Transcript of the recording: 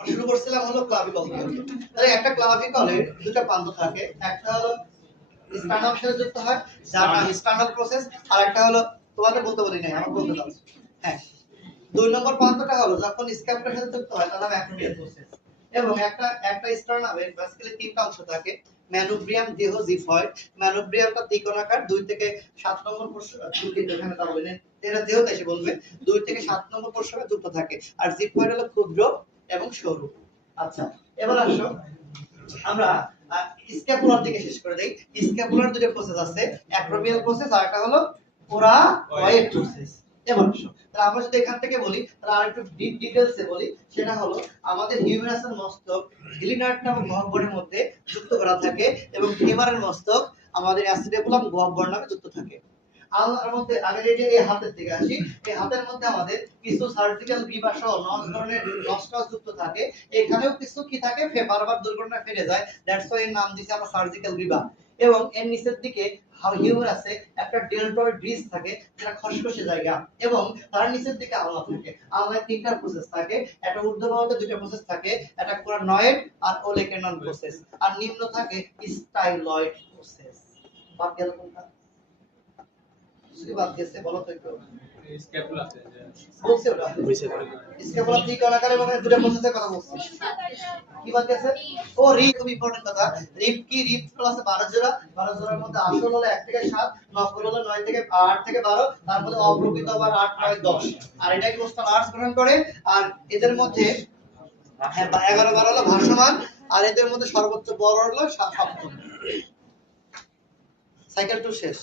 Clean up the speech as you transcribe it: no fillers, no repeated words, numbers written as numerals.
শুরু করছিলাম হলো ক্লাভিকল দিয়ে। তাহলে একটা ক্লাভিকলে দুটো প্রান্ত থাকে, একটা হলো স্টার্নাম সাথে যুক্ত হয় যার নাম স্টার্নাল প্রসেস, আর একটা হলো তোমাদের বলতে বলি নাই, আমার বলতে দাও। হ্যাঁ, 2 নম্বর প্রান্তটা হলো যখন স্ক্যাপুলার সাথে যুক্ত হয় তার নাম অ্যাক্রোমিয়াল প্রসেস। এবং একটা স্টার্নামের বেসিক্যালি তিনটা অংশ থাকে, ম্যানোব্রিয়াম, দেহ, জিফয়েড। ম্যানোব্রিয়ামটা ত্রিকোণাকার, 2 থেকে 7 নম্বর প্রস্রাব এখানে তা বলেন, এটা দেহতে এসে বলবে 2 থেকে 7 নম্বর প্রস্রাবে যুক্ত থাকে, আর জিফয়েড হলো ক্ষুদ্র এবং সরু। আচ্ছা, এবার আসো আমরা স্ক্যাপুলার দিকে শেষ করে দেই। স্ক্যাপুলার দুটো প্রসেস আছে, অ্যাক্রোমিয়াল প্রসেস আর একটা হলো কোরাকয়েড প্রসেস। এবার আসো তাহলে আমরা যদি এখান থেকে বলি তাহলে আরেকটু ডিটেইলসে বলি, সেটা হলো আমাদের হিউমেরাসের মস্তক হিলিনার্ড নামক গহ্বরের মধ্যে যুক্ত করা থাকে এবং ফিমারের মস্তক আমাদের অ্যাসিডেবুলাম গহ্বর নামে যুক্ত থাকে। আল্লাহর মধ্যে আগে এই হাতের দিকে আসি, এই হাতের মধ্যে আমাদের কিছু সার্জিক্যাল গ্রিবা সহ 9 ধরনের নস্ট্রাল যুক্ত থাকে। এখানেও কিছু কি থাকে, বারবার দুর্ঘটনা ফেলে যায়, দ্যাটস ওয়াই এর নাম দিয়েছে আমরা সার্জিক্যাল গ্রিবা। এবং এর নিচের দিকে হিউমেরাসে একটা ডেলটয়েড ব্রিজ থাকে যেটা খসখসে জায়গা, এবং তার নিচের দিকে আলনা থাকে। আলনায় তিনটা প্রসেস থাকে, একটা ঊর্ধ্ববাহুতে দুটো প্রসেস থাকে, একটা কোরানয়েড আর ওলেকেনন প্রসেস, আর নিম্ন থাকে স্টাইলয়েড প্রসেস। বাদ গেল কোনটা? বাদ গেছে বলো তো একটু। স্ক্যাপুলা বলছে ওটা স্ক্যাপুলা ত্রিকোণাকার এবং দুটো প্রসেসের কথা বলছি। কি বাদ গেছে? ও রিপ, খুব ইম্পর্টেন্ট কথা। রিপ কি? রিপ ক্লাসে 12 জোড়া, 12 জোড়ার মধ্যে আসল হলো 1 থেকে 7, নকল হলো 9 থেকে 8 থেকে 12, তারপরে অপ্রকৃত আবার 8 9 10, আর এটাই কোস্টাল আর্টস গ্রহণ করে। আর এদের মধ্যে 11 12 হলো ভাসমান, আর এদের মধ্যে সর্বোচ্চ বড় হলো সপ্তম। সাইকেল টু শেষ।